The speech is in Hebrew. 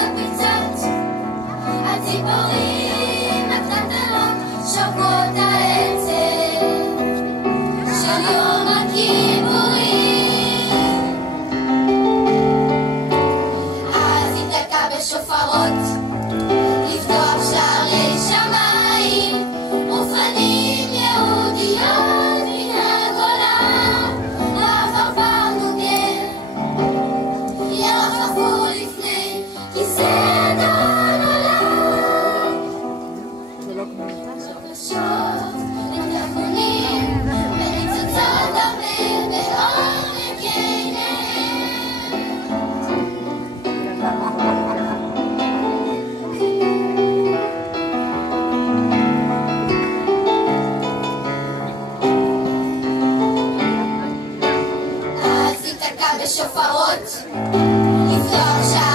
בפיצות, הציפורים הקטנטנות שוקות העצב של יום הכיפורים. אז היא תקעה בשופרות לפתוח שערי שמיים ופנים יהודיות מן הגולה לעפרפר נוגן ירחפו לפני כיסא אדון עולם. חדשות ותפונים וניצוצות המל בעומק עיניהם. אז היא תקעה בשופרות לפתוח שערי